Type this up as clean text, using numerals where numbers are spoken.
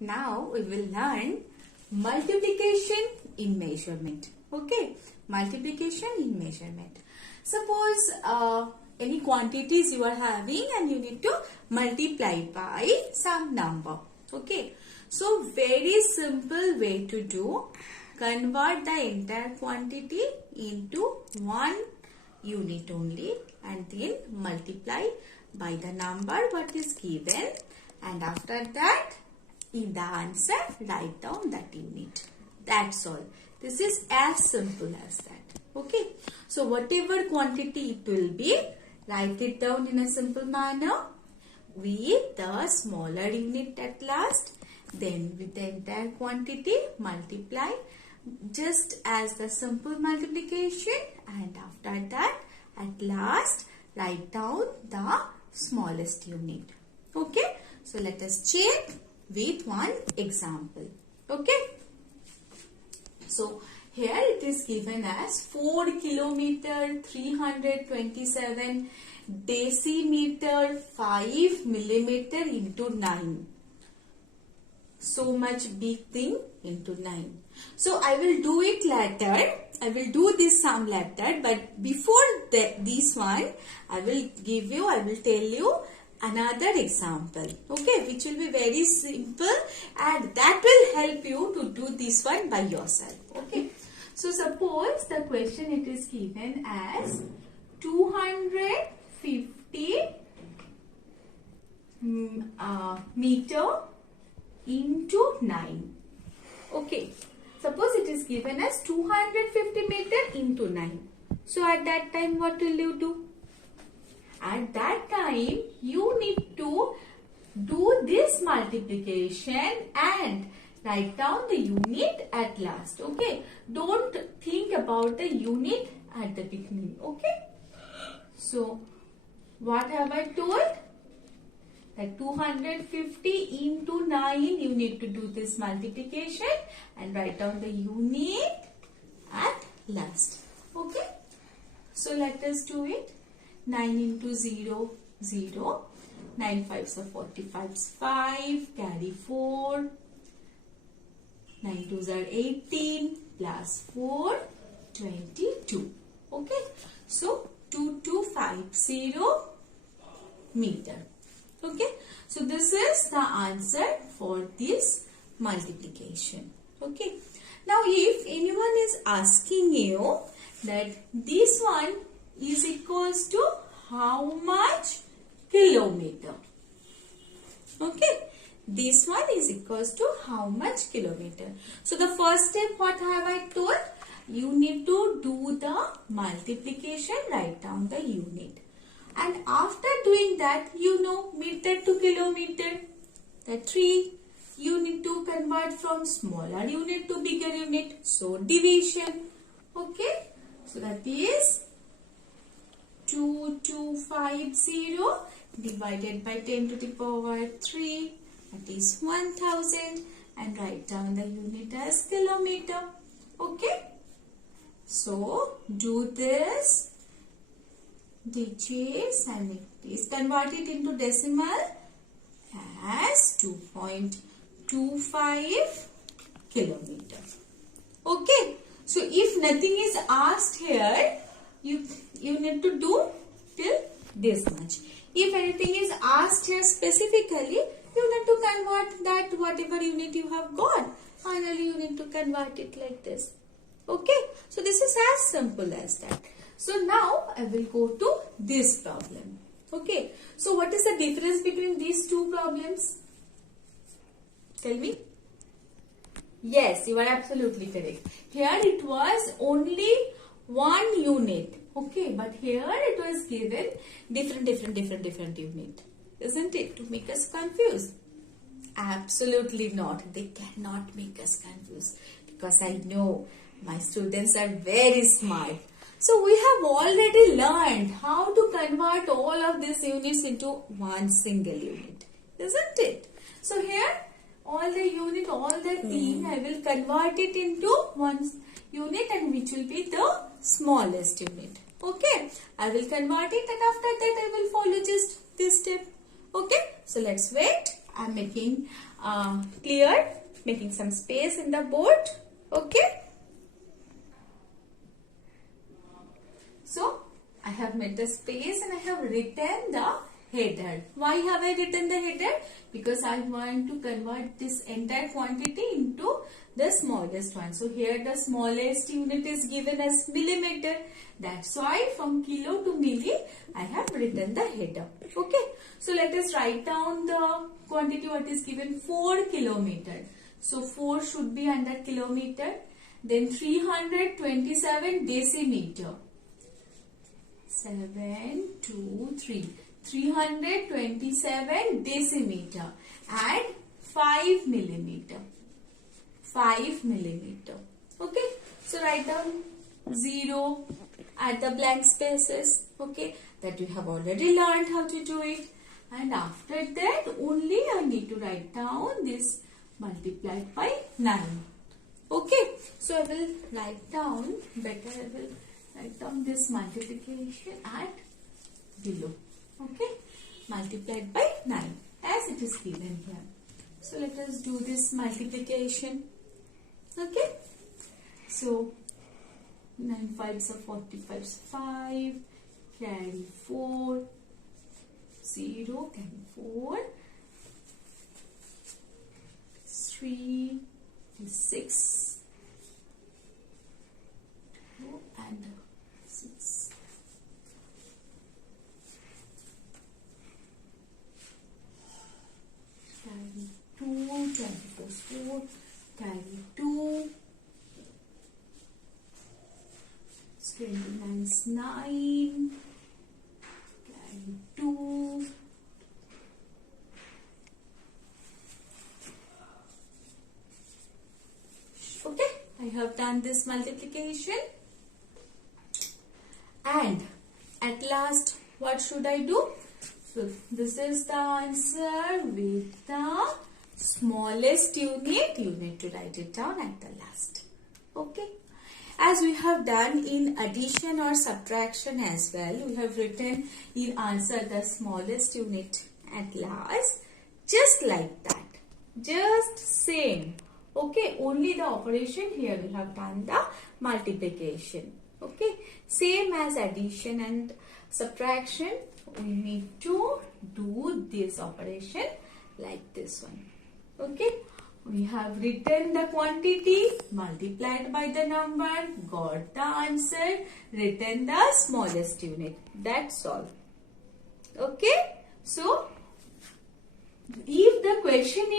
Now we will learn multiplication in measurement. Okay, multiplication in measurement. Suppose any quantities you are having and you need to multiply by some number. Okay, so very simple way to do. Convert the entire quantity into one unit only and then multiply by the number what is given, and after that in the answer write down that unit. That's all. This is as simple as that. Okay, so whatever quantity it will be, write it down in a simple manner with the smaller unit at last, then with the entire quantity multiply just as the simple multiplication, and after that at last write down the smallest unit. Okay, so let us check with one example. Okay, so here it is given as 4 kilometer 327 decimeter 5 millimeter into 9. So much big thing into 9. So I will do it later. I will do this sum later, but before this one I will tell you another example, okay, which will be very simple and that will help you to do this one by yourself. Okay, so suppose the question it is given as 250 meter into 9. Okay, suppose it is given as 250 meter into 9. So at that time what will you do? At that time you need to do this multiplication and write down the unit at last. Okay, don't think about the unit at the beginning. Okay, so what have I told? That 250 into 9, you need to do this multiplication and write down the unit at last. Okay, so let us do it. 9 into 0, 0. 9 5s are 45, 5, carry 4. 9 2s are 18, plus 4, 22. Okay, so 2250 meter. Okay, so this is the answer for this multiplication. Okay, now if anyone is asking you that this one is equals to how much kilometer? Okay, this one is equals to how much kilometer? So the first step, what have I told? You need to do the multiplication, write down the unit. And after doing that, you know meter to kilometer, the 3, you need to convert from smaller unit to bigger unit. So division. Okay, so that is 2250 divided by 10 to the power 3, that is 1000, and write down the unit as kilometer. Okay, so do this digits and it is converted into decimal as 2.25 kilometer. Okay, so if nothing is asked here, you need to do till this much. If anything is asked here specifically, you need to convert that whatever unit you have got. Finally, you need to convert it like this. Okay, so this is as simple as that. So now I will go to this problem. Okay, so what is the difference between these two problems? Tell me. Yes, you are absolutely correct. Here it was only one unit. Okay, but here it was given different unit. Isn't it? To make us confused? Absolutely not. They cannot make us confused because I know my students are very smart. So we have already learned how to convert all of these units into one single unit. Isn't it? So here all the unit, all the thing, I will convert it into one unit and which will be the smallest unit. Okay, I will convert it and after that I will follow just this step. Okay, so let's wait. I'm making clear, making some space in the board. Okay. So I have made the space and I have written the header. Why have I written the header? Because I want to convert this entire quantity into the smallest one. So here the smallest unit is given as millimeter. That's why from kilo to milli I have written the header. Okay. So let us write down the quantity what is given, 4 kilometer. So 4 should be under kilometer. Then 327 decimeter. 7, 2, 3. 327 decimeter and 5 millimeter. 5 millimeter. Okay. So write down 0 at the blank spaces. Okay. That you have already learned how to do it. And after that only I need to write down this multiplied by 9. Okay. So I will write down, better I will write down this multiplication at below. Okay, multiplied by 9 as it is given here. So let us do this multiplication. Okay, so 9 5s are 45, 5, carry 4, 0, carry 4, 3, 6, 2 and 6. Carry 2, 24 4, carry 2, 29 is 9, carry 2, okay, I have done this multiplication and at last what should I do? So this is the answer with the smallest unit. You need to write it down at the last. Okay. As we have done in addition or subtraction as well, we have written in answer the smallest unit at last. Just like that. Just same. Okay. Only the operation here we have done the multiplication. Okay. Same as addition and subtraction. We need to do this operation like this one. Okay. We have written the quantity, multiplied by the number, got the answer, written the smallest unit. That's all. Okay. So, if the question is